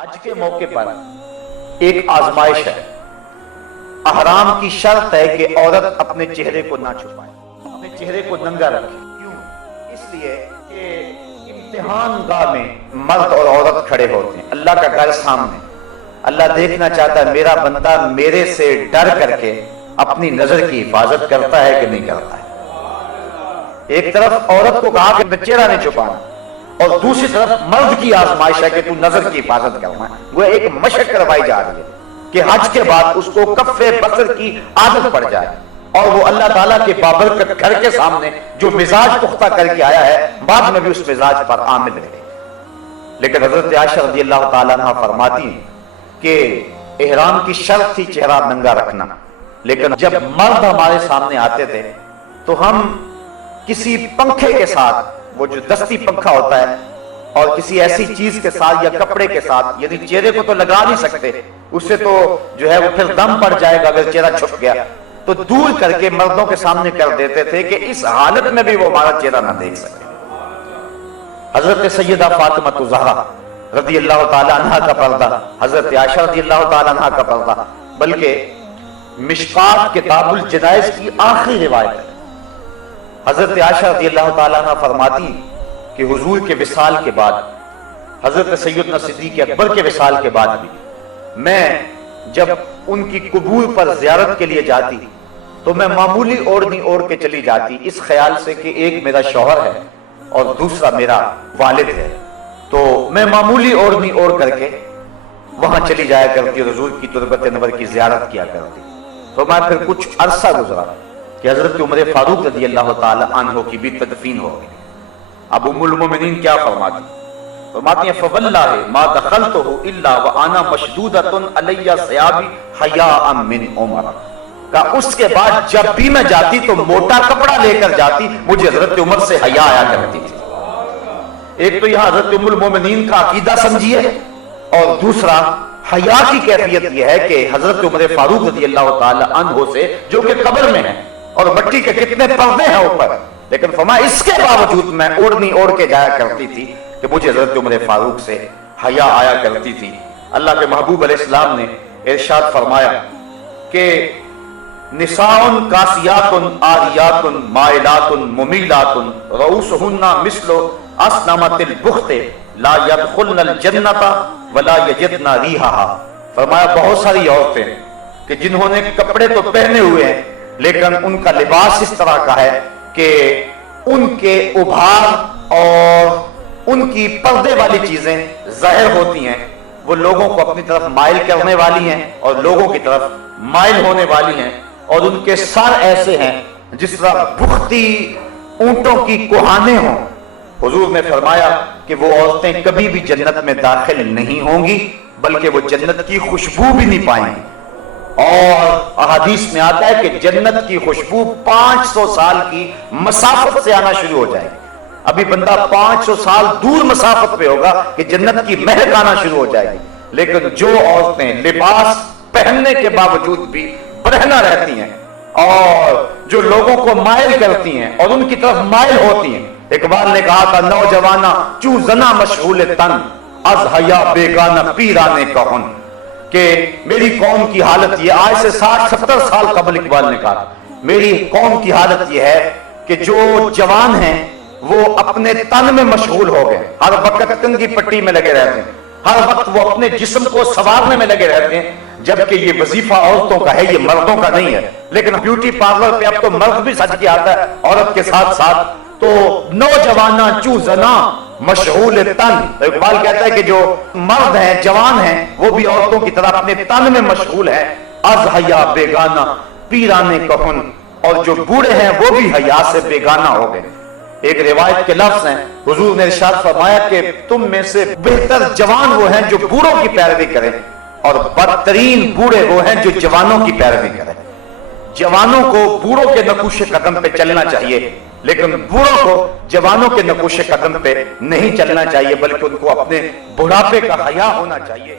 حج کے موقع پر ایک آزمائش ہے۔ احرام کی شرط ہے کہ عورت اپنے چہرے کو نہ چھپائے، اپنے چہرے کو ننگا رکھے۔ کیوں؟ اس لیے کہ امتحان گاہ میں مرد اور عورت کھڑے ہوتے ہیں، اللہ کا گھر سامنے، اللہ دیکھنا چاہتا ہے میرا بندہ میرے سے ڈر کر کے اپنی نظر کی حفاظت کرتا ہے کہ نہیں کرتا ہے۔ ایک طرف عورت کو کہا کہ چہرہ نہیں چھپانا، اور دوسری طرف مرد کی آزمائش ہے کہ تو نظر کی حفاظت کرنا ہے۔ وہ ایک مشق کروائی جا رہی ہے کہ حج کے بعد اس کو کف بصر کی عادت پڑ جائے، اور وہ اللہ تعالیٰ کے بابرکت گھر کے سامنے جو مزاج پختہ کر کے آیا ہے بعد میں بھی اس مزاج پر عامل رہے۔ لیکن حضرت عائشہ رضی اللہ تعالیٰ عنہ فرماتی ہیں کہ احرام کی شرط تھی چہرہ ننگا رکھنا، لیکن جب مرد ہمارے سامنے آتے تھے تو ہم کسی پنکھے کے ساتھ، وہ جو دستی پنکھا ہوتا ہے، اور کسی ایسی چیز کے ساتھ یا کپڑے کے ساتھ، یعنی چہرے کو تو لگا نہیں سکتے، اس سے تو جو ہے وہ پھر دم پڑ جائے گا اگر چہرہ چھپ گیا، تو دور کر کے مردوں کے سامنے کر دیتے تھے کہ اس حالت میں بھی وہ ہمارا چہرہ نہ دیکھ سکے۔ حضرت سیدہ فاطمہ زہرا رضی اللہ تعالی عنہ کا پردہ، حضرت عائشہ رضی اللہ تعالی عنہ کا پردہ، بلکہ مشکات کتاب الجنائز کی آخری روایت ہے۔ حضرت عائشہ رضی اللہ تعالی عنہ فرماتی کہ حضور کے وصال کے بعد، حضرت سیدنا صدیق اکبر کے وصال کے بعد بھی میں جب ان کی قبور پر زیارت کے لیے جاتی تو میں معمولی اوڑھنی اوڑھ کے چلی جاتی، اس خیال سے کہ ایک میرا شوہر ہے اور دوسرا میرا والد ہے، تو میں معمولی اوڑھنی اوڑھ کر کے وہاں چلی جایا کرتی، حضور کی تربت انور کی زیارت کیا کرتی۔ تو میں پھر کچھ عرصہ گزرا کہ حضرت عمر فاروق رضی اللہ تعالی عنہ کی بھی تدفین ہو گئی۔ اب ام المومنین کیا فرماتی ہیں فواللہ ما دخلتہ الا وانا مشدودۃ علی ثیابی حیاء من عمر، کہ اس کے بعد جب بھی میں جاتی تو موٹا کپڑا لے کر جاتی، مجھے حضرت عمر سے حیا آیا کرتی تھی۔ ایک تو یہاں حضرت ام المومنین کا عقیدہ سمجھیے، اور دوسرا حیا کی کیفیت یہ ہے کہ حضرت عمر فاروق رضی اللہ تعالی عنہ سے، جو کہ قبر میں ہے اور مٹی کے کتنے پردے ہیں اوپر، لیکن فرمایا اس کے باوجود میں اوڑھنی اوڑھ کے جایا کرتی تھی کہ مجھے حضرت عمر فاروق سے حیا آیا کرتی تھی۔ اللہ کے محبوب علیہ السلام نے ارشاد فرمایا کہ نساء کاسیات عاریات مائلات ممیلات رؤوسہن مثل اسنمۃ البخت لا يدخلن الجنۃ ولا یجدن ریحھا۔ فرمایا بہت ساری عورتیں کہ جنہوں نے کپڑے تو پہنے ہوئے ہیں لیکن ان کا لباس اس طرح کا ہے کہ ان کے ابھار اور ان کی پردے والی چیزیں ظاہر ہوتی ہیں، وہ لوگوں کو اپنی طرف مائل کرنے والی ہیں اور لوگوں کی طرف مائل ہونے والی ہیں، اور ان کے سر ایسے ہیں جس طرح بختی اونٹوں کی کوہانے ہوں۔ حضور نے فرمایا کہ وہ عورتیں کبھی بھی جنت میں داخل نہیں ہوں گی، بلکہ وہ جنت کی خوشبو بھی نہیں پائیں گی۔ اور احادیث میں آتا ہے کہ جنت کی خوشبو 500 سال کی مسافت سے آنا شروع ہو جائے گی۔ ابھی بندہ 500 سال دور مسافت پہ ہوگا کہ جنت کی مہک آنا شروع ہو جائے گی، لیکن جو عورتیں لباس پہننے کے باوجود بھی برہنہ رہتی ہیں اور جو لوگوں کو مائل کرتی ہیں اور ان کی طرف مائل ہوتی ہیں، اقبال نے کہا تھا نوجوانا چو زنا مشغول تن از حیا بیگانہ پیرانے کہن، کہ میری قوم کی حالت یہ، آج سے 60-70 سال قبل اقبال نے کہا میری قوم کی حالت یہ ہے کہ جو جوان ہیں وہ اپنے تن میں مشغول ہو گئے، ہر وقت کنگھی پٹی میں لگے رہتے ہیں، ہر وقت وہ اپنے جسم کو سنوارنے میں لگے رہتے ہیں، جبکہ یہ وظیفہ عورتوں کا ہے، یہ مردوں کا نہیں ہے۔ لیکن بیوٹی پارلر پہ اب تو مرد بھی سج کے آتا ہے عورت کے ساتھ ساتھ، تو نوجوانہ چو زنا مشغول تن، اقبال کہتا ہے کہ جو مرد ہیں جوان ہیں وہ بھی عورتوں کی طرح اپنے تن میں مشغول ہے، از حیا بیگانہ پیرانے کہن، اور جو بوڑھے ہیں وہ بھی حیا سے بیگانہ ہو گئے۔ ایک روایت کے لفظ ہیں، حضور نے ارشاد فرمایا کہ تم میں سے بہتر جوان وہ ہیں جو بوڑھوں کی پیروی کریں، اور بدترین بوڑھے وہ ہیں جو جوانوں کی پیروی کریں۔ جوانوں کو بوڑھوں کے نقوش قدم پہ چلنا چاہیے، لیکن بوڑھوں کو جوانوں کے نقوش قدم پہ نہیں چلنا چاہیے، بلکہ ان کو اپنے بڑھاپے کا حیا ہونا چاہیے۔